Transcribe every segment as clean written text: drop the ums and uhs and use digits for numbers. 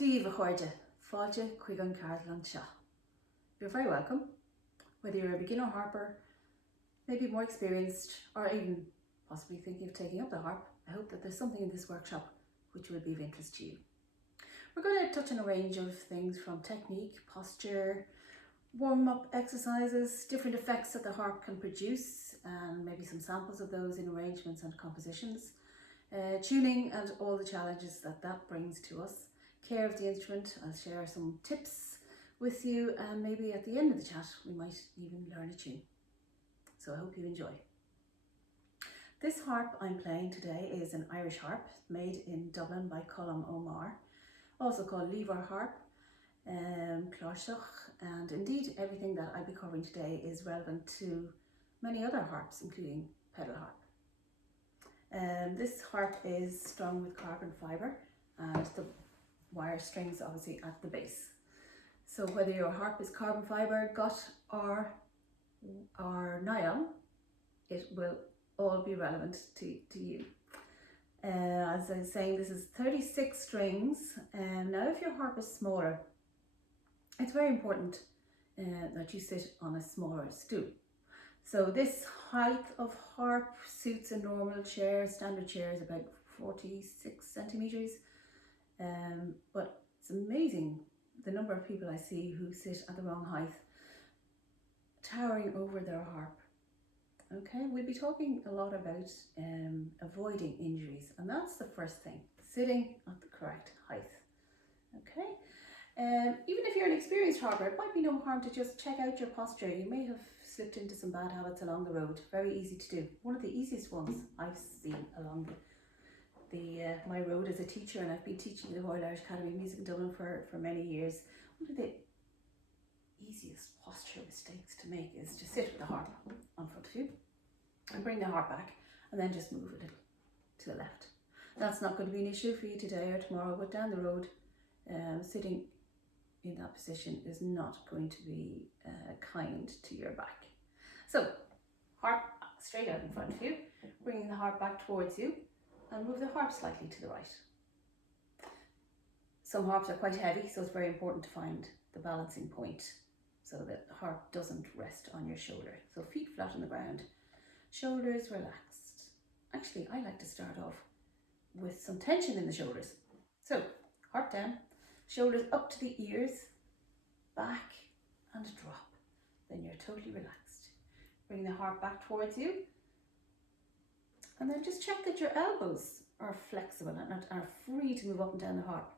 Díomh chuirde, fáilte chuig an cardlan seo. You're very welcome, whether you're a beginner harper, maybe more experienced, or even possibly thinking of taking up the harp. I hope that there's something in this workshop which will be of interest to you. We're going to touch on a range of things from technique, posture, warm-up exercises, different effects that the harp can produce, and maybe some samples of those in arrangements and compositions, tuning and all the challenges that brings to us, care of the instrument. I'll share some tips with you, and maybe at the end of the chat we might even learn a tune. So I hope you enjoy. This harp I'm playing today is an Irish harp made in Dublin by Colm O'Meara, also called lever harp, clárteach, and indeed everything that I'll be covering today is relevant to many other harps, including pedal harp. This harp is strung with carbon fibre and the wire strings obviously at the base. So whether your harp is carbon fibre, gut or nylon, it will all be relevant to you. As I was saying, this is 36 strings. Now if your harp is smaller, it's very important that you sit on a smaller stool. So this height of harp suits a normal chair. Standard chair is about 46 centimetres. But it's amazing the number of people I see who sit at the wrong height, towering over their harp. Okay, we'll be talking a lot about avoiding injuries, and that's the first thing, sitting at the correct height. Okay, even if you're an experienced harper, it might be no harm to just check out your posture. You may have slipped into some bad habits along the road. Very easy to do. One of the easiest ones I've seen along my road as a teacher, and I've been teaching at the Royal Irish Academy of Music in Dublin for many years. One of the easiest posture mistakes to make is to sit with the harp on front of you and bring the harp back and then just move a little to the left. That's not going to be an issue for you today or tomorrow, but down the road, sitting in that position is not going to be kind to your back. So harp straight out in front of you, bringing the harp back towards you, and move the harp slightly to the right. Some harps are quite heavy, so it's very important to find the balancing point so that the harp doesn't rest on your shoulder. So feet flat on the ground, shoulders relaxed. Actually, I like to start off with some tension in the shoulders. So harp down, shoulders up to the ears, back and drop. Then you're totally relaxed. Bring the harp back towards you. And then just check that your elbows are flexible and are free to move up and down the harp.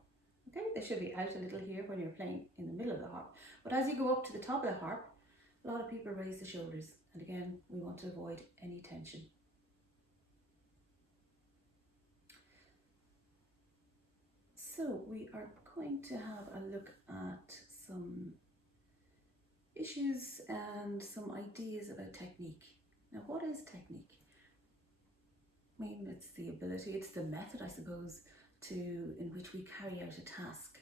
Okay, they should be out a little here when you're playing in the middle of the harp. But as you go up to the top of the harp, a lot of people raise the shoulders. And again, we want to avoid any tension. So we are going to have a look at some issues and some ideas about technique. Now, what is technique? I mean, it's the ability, it's the method, I suppose, in which we carry out a task.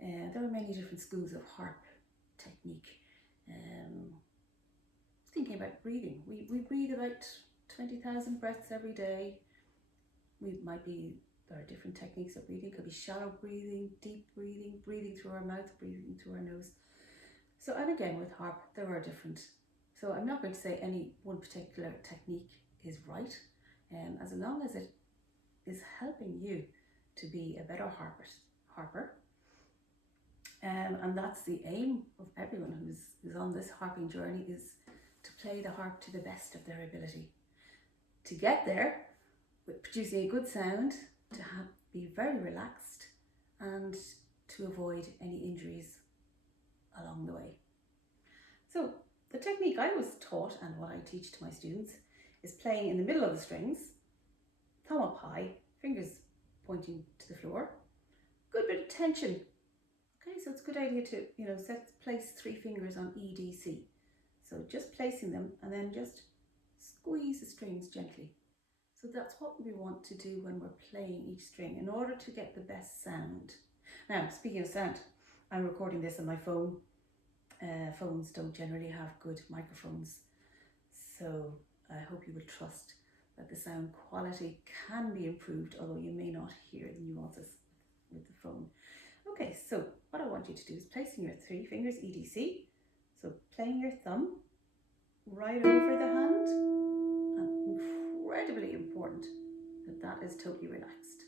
There are many different schools of harp technique. Thinking about breathing, we breathe about 20,000 breaths every day. There are different techniques of breathing. It could be shallow breathing, deep breathing, breathing through our mouth, breathing through our nose. So, and again with harp, there are different. So I'm not going to say any one particular technique is right. As long as it is helping you to be a better harper. And that's the aim of everyone who's on this harping journey, is to play the harp to the best of their ability. To get there with producing a good sound, to be very relaxed, and to avoid any injuries along the way. So the technique I was taught, and what I teach to my students, is playing in the middle of the strings, thumb up high, fingers pointing to the floor, good bit of tension. Okay, so it's a good idea to, place 3 fingers on E, D, C. So just placing them and then just squeeze the strings gently. So that's what we want to do when we're playing each string in order to get the best sound. Now, speaking of sound, I'm recording this on my phone. Phones don't generally have good microphones, so I hope you will trust that the sound quality can be improved, although you may not hear the nuances with the phone. Okay, so what I want you to do is placing your 3 fingers EDC, so playing your thumb right over the hand, and incredibly important that that is totally relaxed.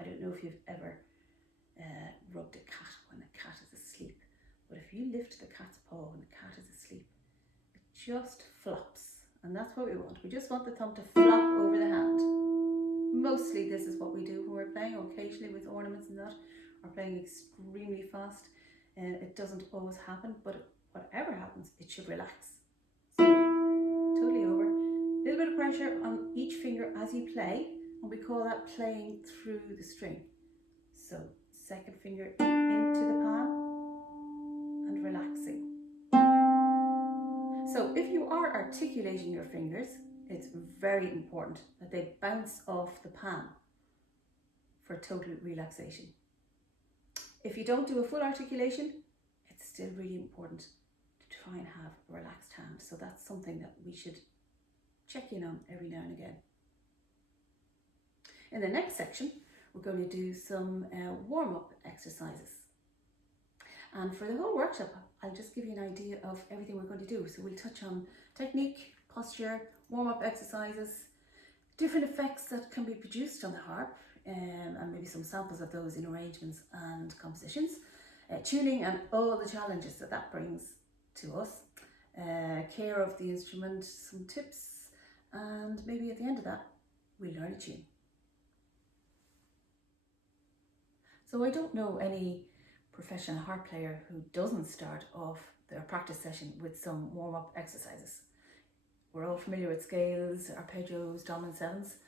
I don't know if you've ever rubbed a cat when a cat is asleep, but if you lift the cat's paw when the cat is asleep, it just flops, and that's what we want. We just want the thumb to flop over the hand. Mostly this is what we do when we're playing, occasionally with ornaments and that, or playing extremely fast. It doesn't always happen, but whatever happens, it should relax. So, totally over. A little bit of pressure on each finger as you play, and we call that playing through the string. So, second finger into the palm and relaxing. So if you are articulating your fingers, it's very important that they bounce off the palm for total relaxation. If you don't do a full articulation, it's still really important to try and have a relaxed hand. So that's something that we should check in on every now and again. In the next section, we're going to do some warm-up exercises. And for the whole workshop, I'll just give you an idea of everything we're going to do. So we'll touch on technique, posture, warm-up exercises, different effects that can be produced on the harp, and maybe some samples of those in arrangements and compositions, tuning and all the challenges that that brings to us, care of the instrument, some tips, and maybe at the end of that, we'll learn a tune. So I don't know any professional harp player who doesn't start off their practice session with some warm-up exercises. We're all familiar with scales, arpeggios, dominant sevens.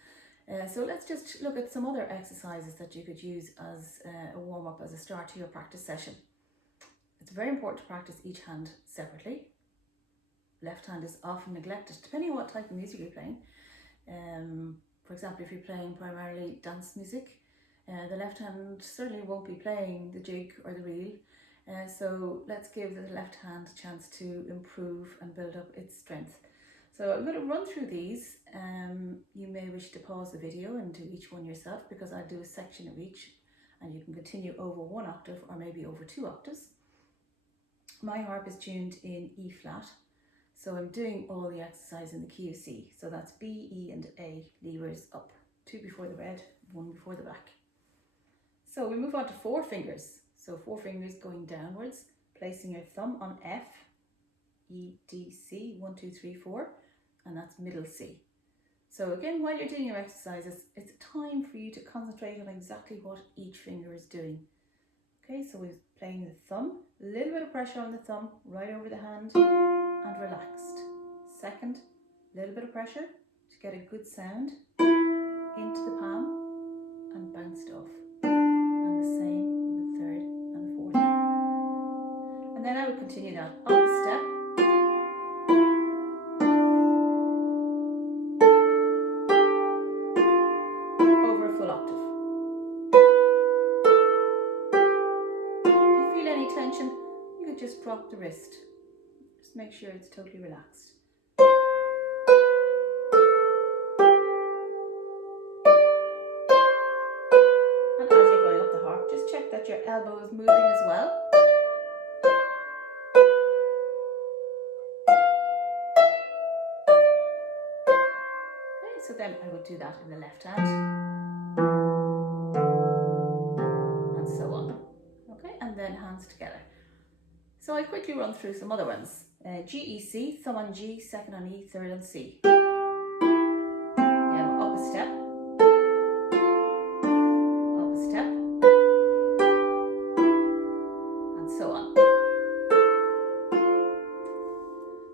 So let's just look at some other exercises that you could use as a warm-up, as a start to your practice session. It's very important to practice each hand separately. Left hand is often neglected, depending on what type of music you're playing. For example, if you're playing primarily dance music, the left hand certainly won't be playing the jig or the reel. So let's give the left hand a chance to improve and build up its strength. So I'm going to run through these. You may wish to pause the video and do each one yourself, because I'll do a section of each and you can continue over 1 octave or maybe over 2 octaves. My harp is tuned in E flat, so I'm doing all the exercise in the key of C. So that's B, E and A levers up, 2 before the red, 1 before the black. So we move on to 4 fingers. So 4 fingers going downwards, placing your thumb on F, E, D, C, 1, 2, 3, 4, and that's middle C. So again, while you're doing your exercises, it's time for you to concentrate on exactly what each finger is doing. Okay, so we're playing the thumb, a little bit of pressure on the thumb, right over the hand, and relaxed. Second, a little bit of pressure to get a good sound into the palm and bounced off. And the same with the third and the fourth. And then I would continue that up a step. Over a full octave. If you feel any tension, you could just drop the wrist. Just make sure it's totally relaxed. And as you're going up the harp, just check that your elbow is moving as well. Okay, so then I would do that in the left hand. And so on. Okay, and then hands together. So I quickly run through some other ones. G, E, C, thumb on G, second on E, third on C. Again, up a step. Up a step. And so on.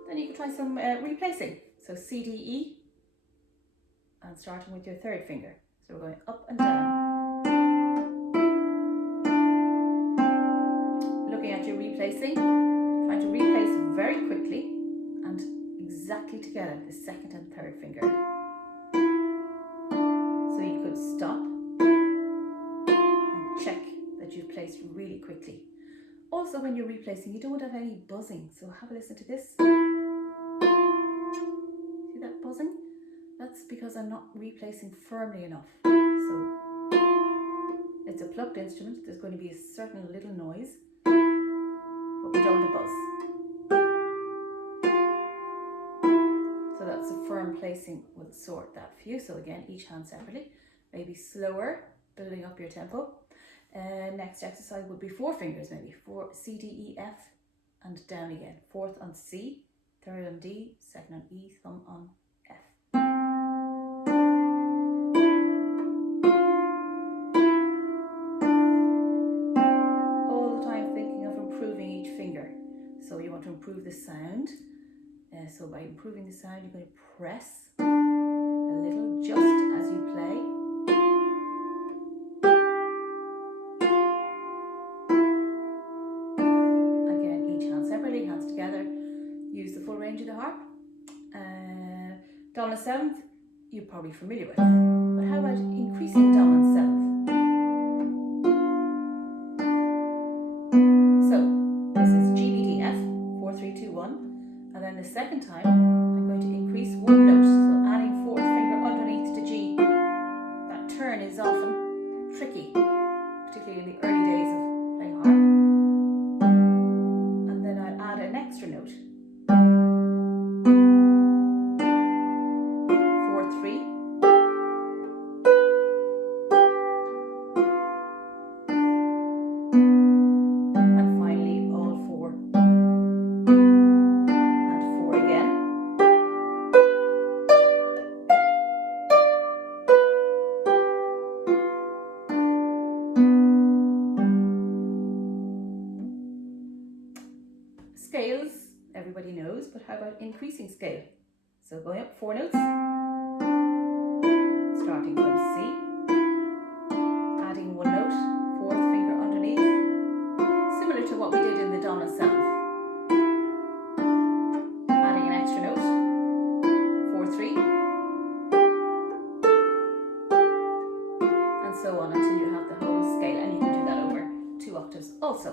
Then you can try some replacing. So C, D, E. And starting with your third finger. So we're going up and down. Looking at your replacing, trying to replace very quickly and exactly together the second and third finger. So you could stop and check that you've placed really quickly. Also, when you're replacing, you don't have any buzzing, so have a listen to this. See that buzzing? That's because I'm not replacing firmly enough. So it's a plucked instrument, there's going to be a certain little noise, but we don't want a buzz. So that's a firm placing will sort that for you. So again, each hand separately, maybe slower, building up your tempo. Next exercise would be 4 fingers, maybe 4, C, D, E, F, and down again. 4th on C, 3rd on D, 2nd on E, thumb on F. All the time thinking of improving each finger. So you want to improve the sound. So by improving the sound, you're going to press a little just as you play. Again, each hand separately, hands together. Use the full range of the harp. Dominant 7th, you're probably familiar with. But how about increasing dominant 7th? So this is G, B, D, F, 4, 3, 2, 1. And then the second time, I'm going to increase 1 note. So adding 4th finger underneath the G. That turn is often tricky, particularly in the early days of playing harp. And then I'll add an extra note. 4, 3. And finally, all 4. Scales, everybody knows, but how about increasing scale? So going up 4 notes, starting from C, adding 1 note, 4th finger underneath, similar to what we did in the dominant 7th. Adding an extra note, 4, 3, and so on until you have the whole scale, and you can do that over 2 octaves also.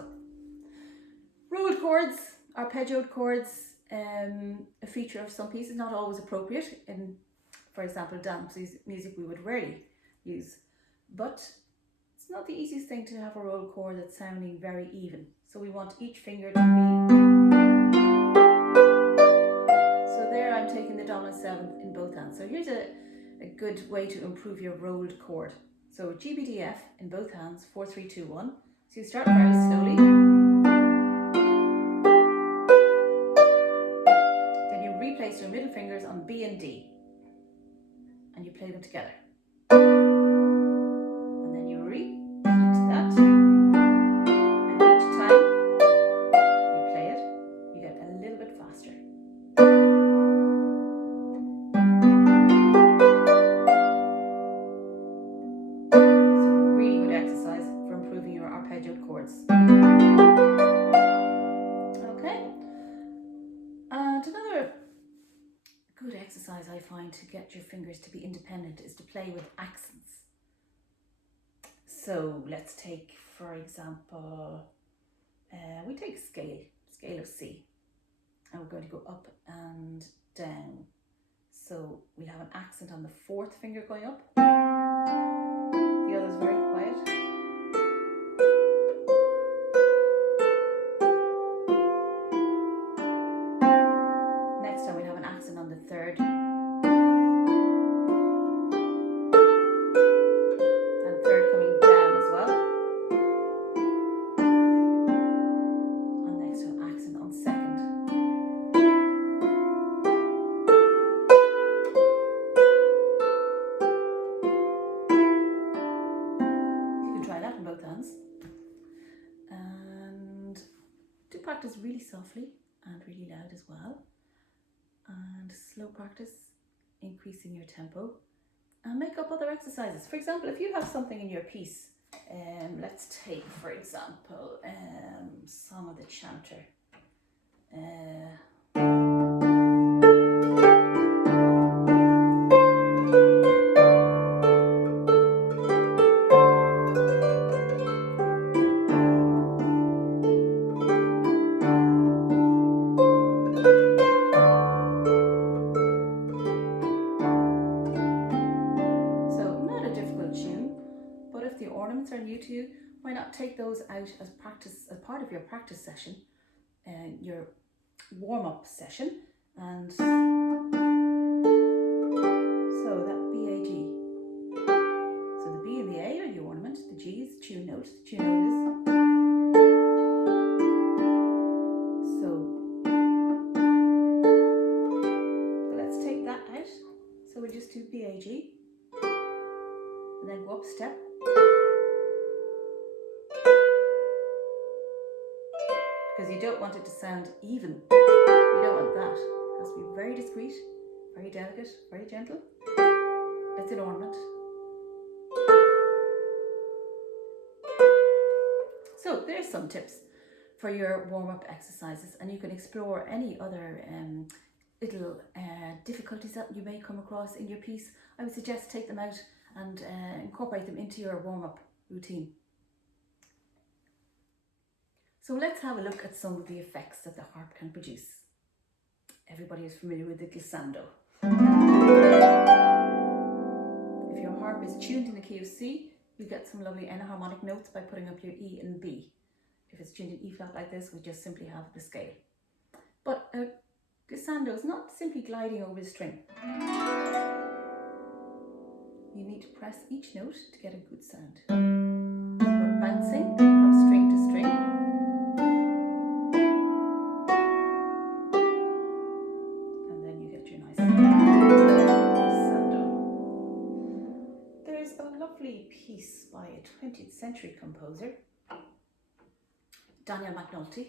Rolled chords, arpeggioed chords, a feature of some pieces, not always appropriate. In, for example, dance music we would rarely use. But it's not the easiest thing to have a rolled chord that's sounding very even. So we want each finger to be... So there I'm taking the dominant 7th in both hands. So here's a good way to improve your rolled chord. So G, B, D, F in both hands, 4, 3, 2, 1. So you start very slowly. Place your middle fingers on B and D, and you play them together, and then you repeat that, and each time you play it, you get a little bit faster. So really good exercise for improving your arpeggiated chords. Okay, and another good exercise I find to get your fingers to be independent is to play with accents. So let's take, for example, we take scale of C, and we're going to go up and down. So we have an accent on the 4th finger going up. The other's very quiet. Next time we have an accent on the 3rd. And 3rd coming down as well. And next one, accent on 2nd. You can try that in both hands. And do practice really softly and really loud as well. And slow practice, increasing your tempo, and make up other exercises. For example, if you have something in your piece, let's take, for example, Song of the Chanter. So not a difficult tune, but if the ornaments are new to you, out as practice, as part of your practice session, your warm-up session, and so that B, A, G. So the B and the A are the ornament, the G is the tune note. The tune note is. So let's take that out. So we'll just do B, A, G, and then go up a step. Because you don't want it to sound even. You don't want that. It has to be very discreet, very delicate, very gentle. It's an ornament. So there's some tips for your warm-up exercises, and you can explore any other little difficulties that you may come across in your piece. I would suggest take them out and incorporate them into your warm-up routine. So let's have a look at some of the effects that the harp can produce. Everybody is familiar with the glissando. If your harp is tuned in the key of C, you get some lovely enharmonic notes by putting up your E and B. If it's tuned in E flat like this, we just simply have the scale. But a glissando is not simply gliding over the string. You need to press each note to get a good sound. So we're bouncing from string to string. And then you get your nice glissando. There's a lovely piece by a 20th century composer, Daniel McNulty.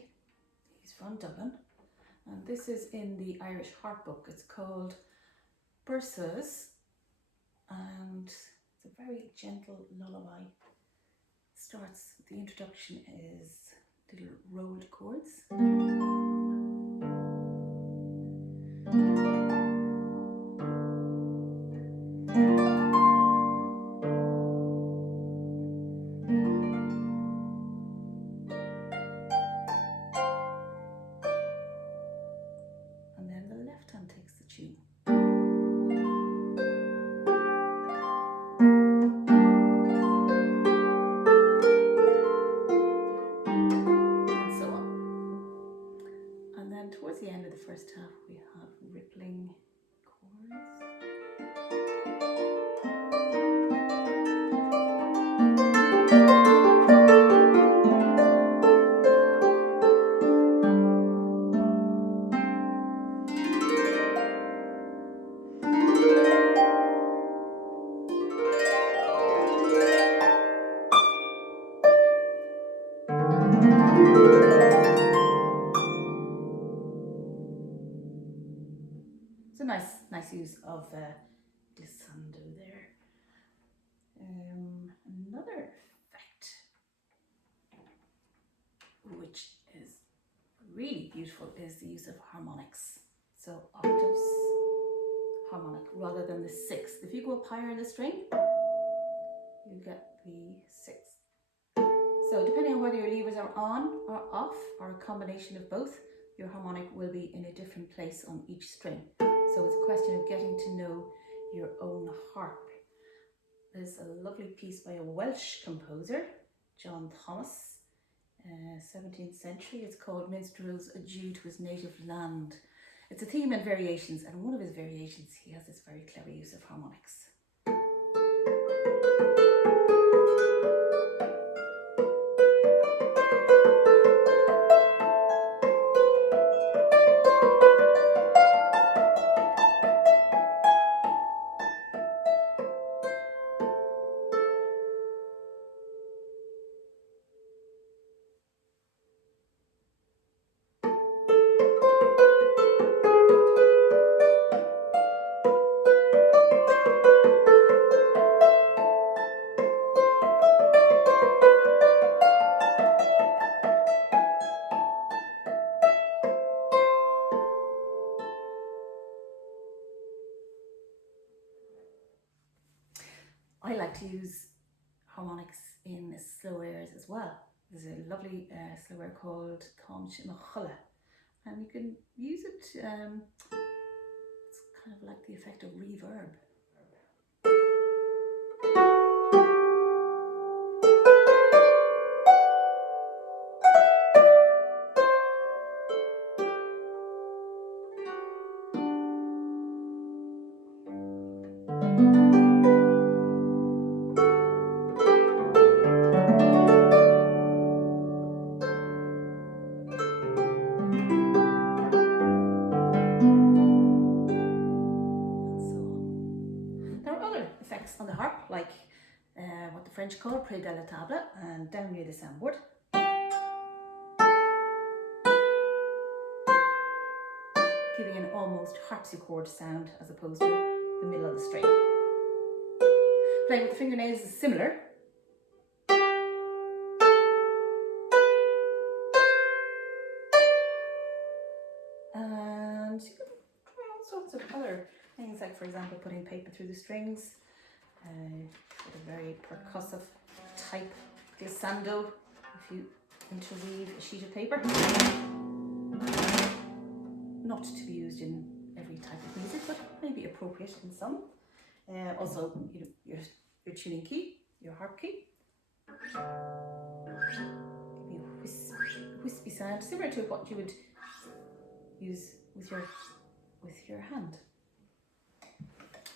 He's from Dublin. And this is in the Irish Harp Book. It's called Berceuse, and it's a very gentle lullaby. Starts, the introduction is little rolled chords. Takes the tune. And so on. And then towards the end of the first half we have rippling chords. It's a nice use of glissando there. Another effect, which is really beautiful, is the use of harmonics. So octaves, harmonic, rather than the sixth. If you go up higher in the string, you get the sixth. So depending on whether your levers are on or off, or a combination of both, your harmonic will be in a different place on each string. So it's a question of getting to know your own harp. There's a lovely piece by a Welsh composer, John Thomas, 17th century. It's called Minstrel's Adieu to His Native Land. It's a theme and variations, and one of his variations, he has this very clever use of harmonics. I like to use harmonics in slow airs as well. There's a lovely slow air called Mo Ghile, and you can use it, it's kind of like the effect of reverb. On the harp, like what the French call près de la table, and down near the soundboard. Giving an almost harpsichord sound as opposed to the middle of the string. Playing with the fingernails is similar. And you can try all sorts of other things, like for example putting paper through the strings. With a very percussive type glissando if you interweave a sheet of paper. Not to be used in every type of music, but maybe appropriate in some. Also, you know, your tuning key, your harp key. Give you a wispy sound, similar to what you would use with your hand.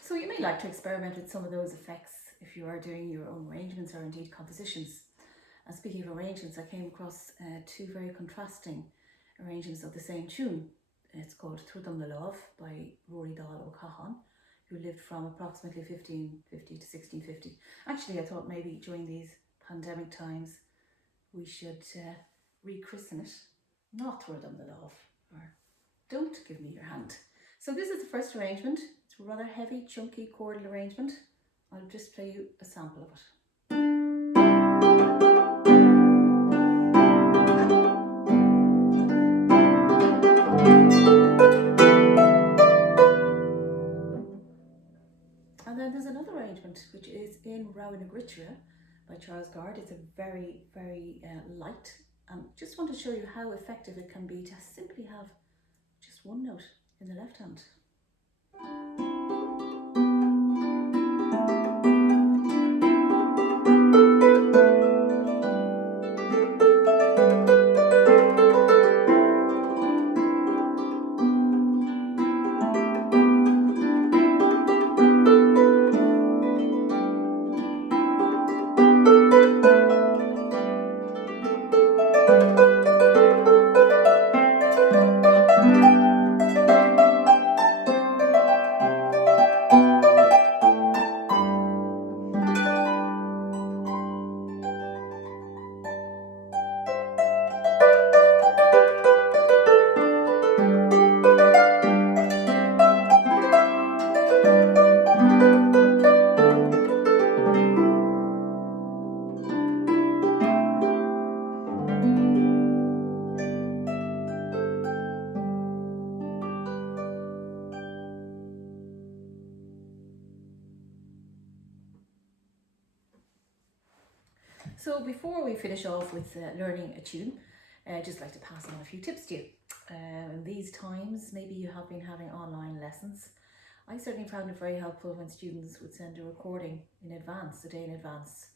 So you may like to experiment with some of those effects if you are doing your own arrangements or indeed compositions. And speaking of arrangements, I came across two very contrasting arrangements of the same tune. It's called Tuaird na Lámh by Rory Dál O'Cahan, who lived from approximately 1550 to 1650. Actually, I thought maybe during these pandemic times we should rechristen it, not Tuaird na Lámh, or Don't Give Me Your Hand. So this is the first arrangement. It's a rather heavy, chunky chordal arrangement. I'll just play you a sample of it. And then there's another arrangement which is in Rowan na Gritria by Charles Gard. It's a very, very light. Just want to show you how effective it can be to simply have just one note in the left hand. So before we finish off with learning a tune, I'd just like to pass on a few tips to you. In these times, maybe you have been having online lessons. I certainly found it very helpful when students would send a recording in advance, a day in advance.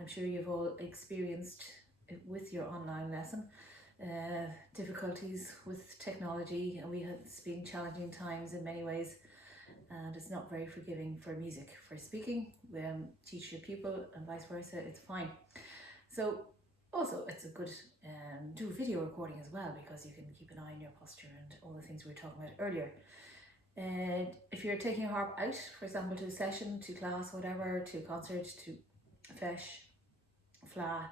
I'm sure you've all experienced it with your online lesson, difficulties with technology, and it's been challenging times in many ways. And it's not very forgiving for music. For speaking, teach your pupil and vice versa, it's fine. So also it's a good do video recording as well, because you can keep an eye on your posture and all the things we were talking about earlier. And if you're taking a harp out, for example, to a session, to class, whatever, to a concert, to feis, fleadh,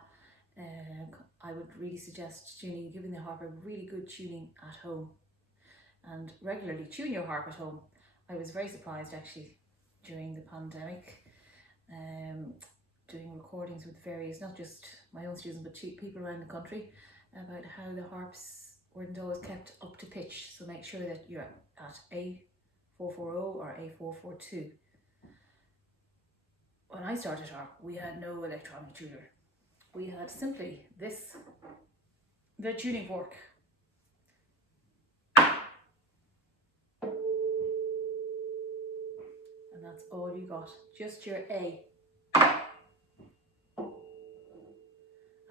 I would really suggest giving the harp a really good tuning at home, and regularly tune your harp at home. I was very surprised actually during the pandemic, doing recordings with various, not just my own students, but people around the country, about how the harps weren't always kept up to pitch. So make sure that you're at A440 or A442. When I started harp, we had no electronic tuner. We had simply the tuning fork. And that's all you got, just your A.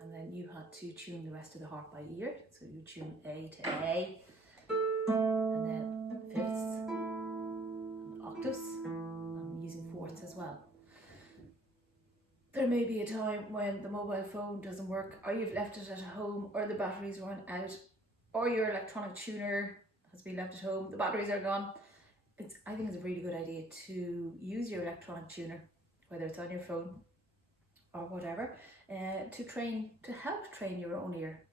And then you had to tune the rest of the harp by ear. So you tune A to A, and then fifths and octaves. I'm using fourths there may be a time when the mobile phone doesn't work, or you've left it at home, or the batteries run out, or your electronic tuner has been left at home, the batteries are gone. I think it's a really good idea to use your electronic tuner, whether it's on your phone or whatever, to help train your own ear.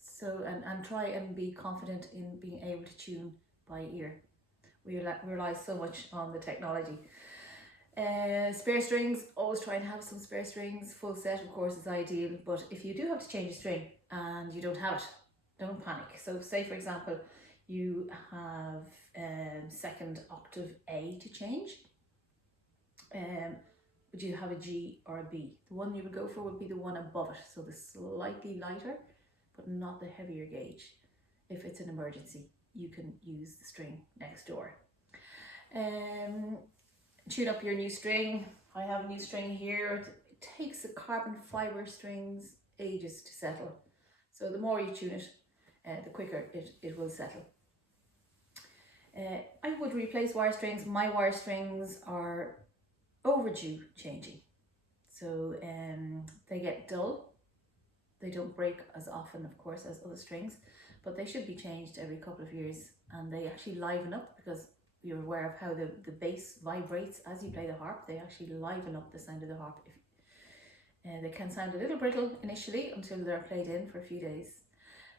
So, and try and be confident in being able to tune by ear. We rely so much on the technology. Spare strings, always try and have some spare strings. Full set, of course, is ideal, but if you do have to change a string and you don't have it, don't panic. So say, for example, you have second octave A to change, would you have a G or a B? The one you would go for would be the one above it, so the slightly lighter but not the heavier gauge. If it's an emergency, you can use the string next door. Tune up your new string. I have a new string here. It takes the carbon fiber strings ages to settle, so the more you tune it, the quicker it will settle. I would replace wire strings. My wire strings are overdue changing, so they get dull. They don't break as often, of course, as other strings, but they should be changed every couple of years, and they actually liven up, because you're aware of how the bass vibrates as you play the harp. They actually liven up the sound of the harp. They can sound a little brittle initially until they're played in for a few days.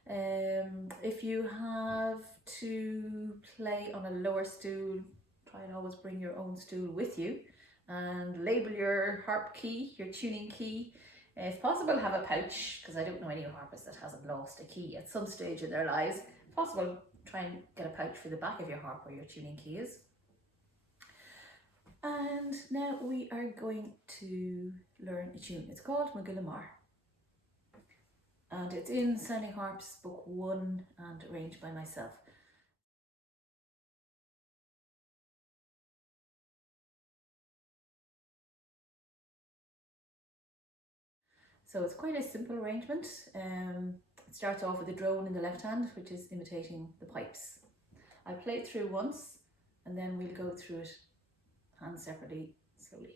If you have to play on a lower stool, try and always bring your own stool with you and label your harp key, your tuning key. If possible, have a pouch, because I don't know any harpist that hasn't lost a key at some stage in their lives. If possible, try and get a pouch for the back of your harp where your tuning key is. And now we are going to learn a tune. It's called Mo Ghile Mear, and it's in Sounding Harps Book 1 and arranged by myself. So it's quite a simple arrangement. It starts off with a drone in the left hand, which is imitating the pipes. I play it through once, and then we'll go through it hands separately, slowly.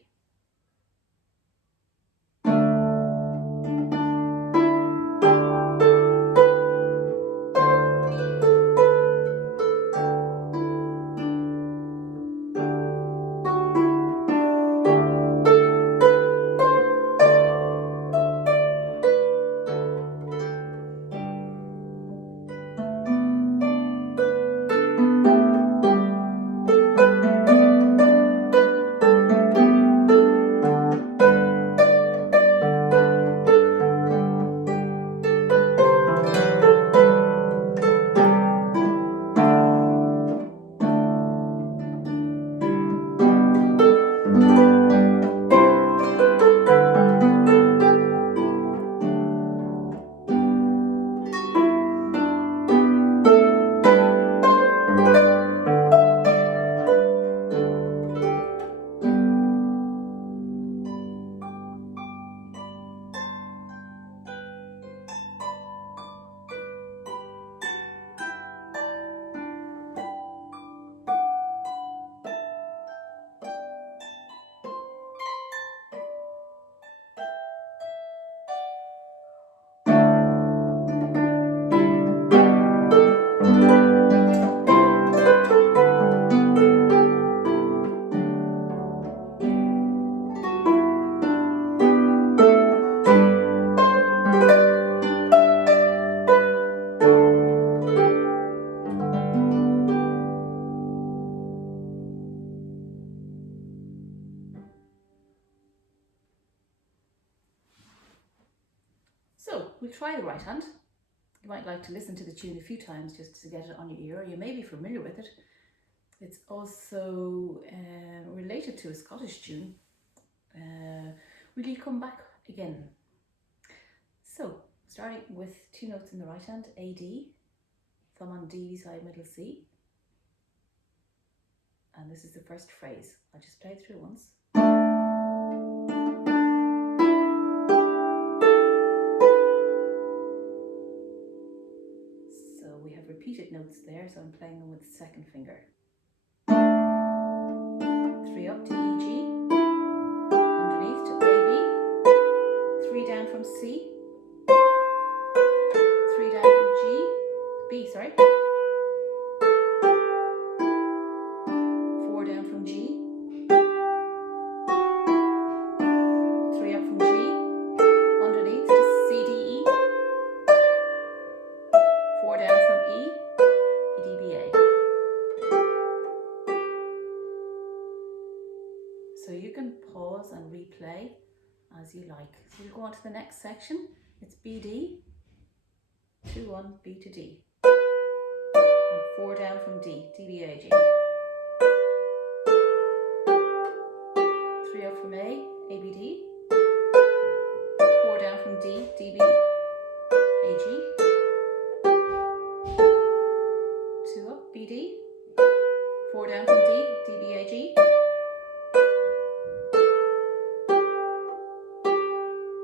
So we'll try the right hand. You might like to listen to the tune a few times just to get it on your ear, or you may be familiar with it. It's also related to a Scottish tune. Will you come back again? So, starting with two notes in the right hand, A, D, thumb on D beside middle C. And this is the first phrase. I'll just play it through once. So we have repeated notes there, so I'm playing them with the second finger. 3 up to E, G, underneath to A, B, 3 down from C, 3 down from B, sorry, 4 down from G, 3 up from G, underneath to C, D, E, 4 down from E, E, D, B, A. So you can pause and replay as you like. So we'll go on to the next section. It's B, D, 2, 1, B to D, and 4 down from D, D, B, A, G. 3 up from A, A, B, D, 4 down from D, D, B, A, G, 2 up, B, D, 4 down from D, D, B, A, G,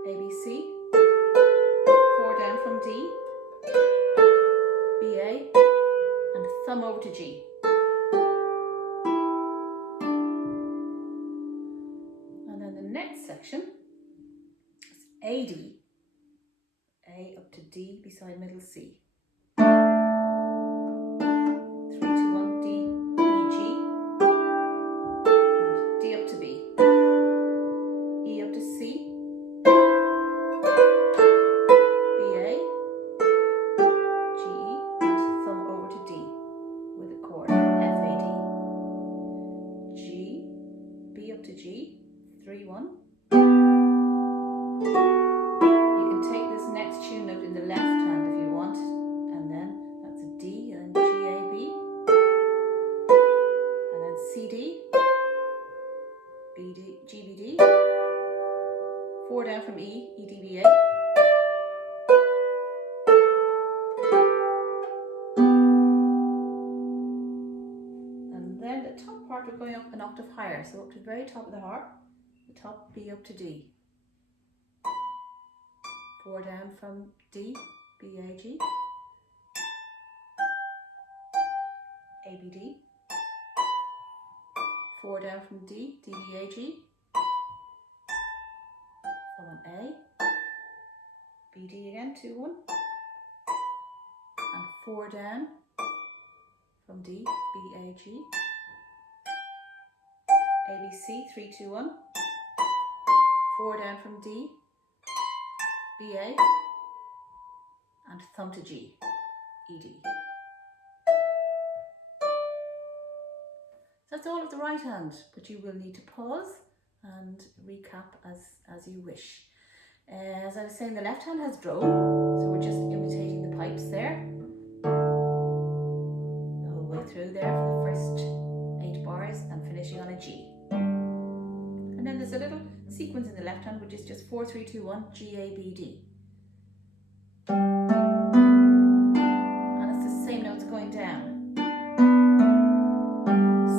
A, B, C, 4 down from D, B, A, and thumb over to G. And then the next section is A, D, A up to D beside middle C. 3, 2, 1, D, E, G, and D up to B. E up to C, B, A, G, E, and thumb over to D with a chord, F, A, D. G, B up to G, 3, 1. You can take this next tune note in the left hand if you want, and then that's a D, and then G, A, B, and then C, D, B, D, G, B, D, 4 down from E, E, D, B, A, and then the top part we're going up an octave higher, so up to the very top of the harp, the top B up to D, 4 down from D, B, A, G, A, B, D, 4 down from D, D, B, A, G, thumb on A, B, D again, 2, 1, and 4 down from D, B, A, G, A, B, C, 3, 2, 1, 4 down from D, B, A, and thumb to G, E, D. That's all of the right hand, but you will need to pause and recap as you wish. As I was saying, the left hand has drone, so we're just imitating the pipes there. The whole way through there for the first 8 bars and finishing on a G. And then there's a little sequence in the left hand, which is just 4, 3, 2, 1, G, A, B, D. And it's the same notes going down.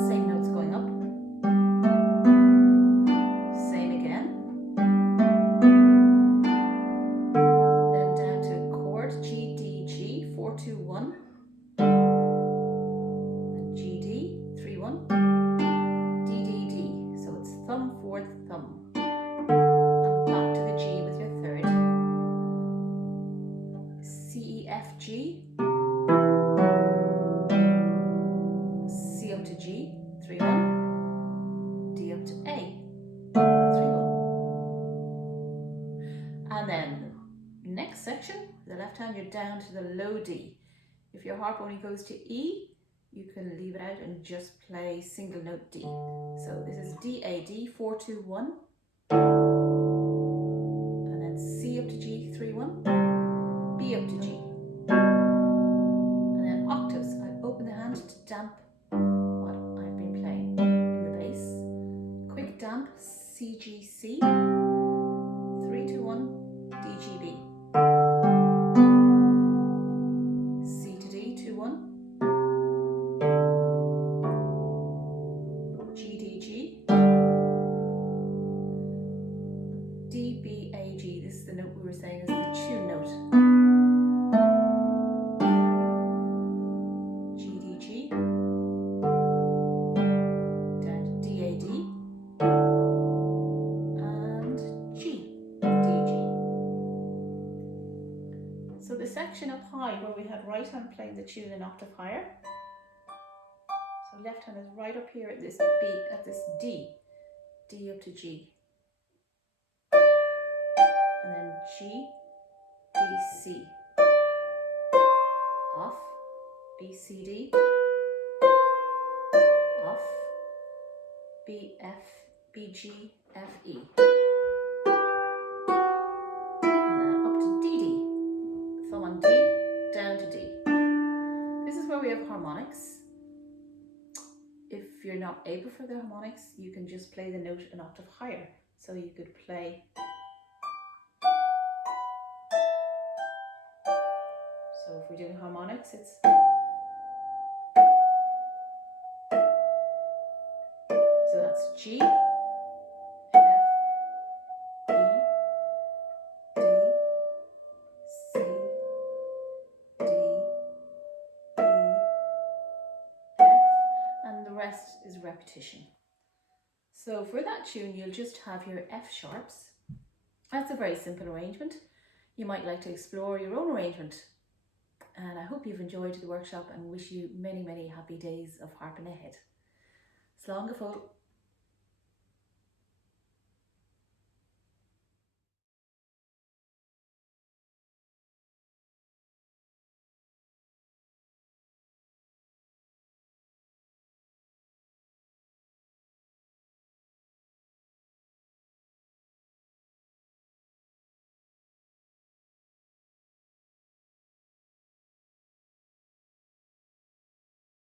Same notes going up. Same again. Then down to chord G, D, G, 4, 2, 1. And G, D, 3, 1. D, D, D. So it's thumb, 4th, thumb. And back to the G with your 3rd. C, E, F, G. C up to G, 3, 1. D up to A, 3, 1. And then next section, the left hand, you're down to the low D. If your harp only goes to E, you can leave it out and just play single note D. So this is D, A, D, 4, 2, 1. And then C up to G, 3, 1. B up to G. And then octaves. I open the hand to damp what I've been playing in the bass. Quick damp, C, G, C. 3, 2, 1, D, G, B. C to D, 2, 1. G, D, G. D, B, A, G. This is the note we were saying is the tune note. G, D, G. Down to D, A, D. And right I'm playing the tune an octave higher. So left hand is right up here at this B, at this D. D up to G. And then G, D, C. Off, B, C, D. Off, B, F, B, G, F, E. Thumb on D, down to D. This is where we have harmonics. If you're not able for the harmonics, you can just play the note an octave higher. So you could play. So if we're doing harmonics, it's. So that's G, is repetition. So for that tune, you'll just have your F sharps. That's a very simple arrangement. You might like to explore your own arrangement. And I hope you've enjoyed the workshop and wish you many, many happy days of harping ahead. Slán go fóill.